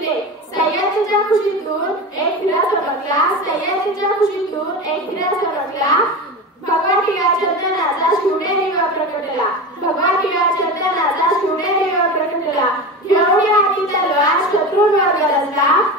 जिंकले. सह्याद्रीच्या खुशीतून एक हिरा चमकला. सह्याद्रीच्या खुशीतून एक हिरा चमकला. भगवा टिळा चंदनाचा शिवणे दिवा प्रकटला. भगवा टिळा चंदनाचा शिवणे दिवा प्रकटला. घेऊन या हाती तलवार शत्रू गरजला.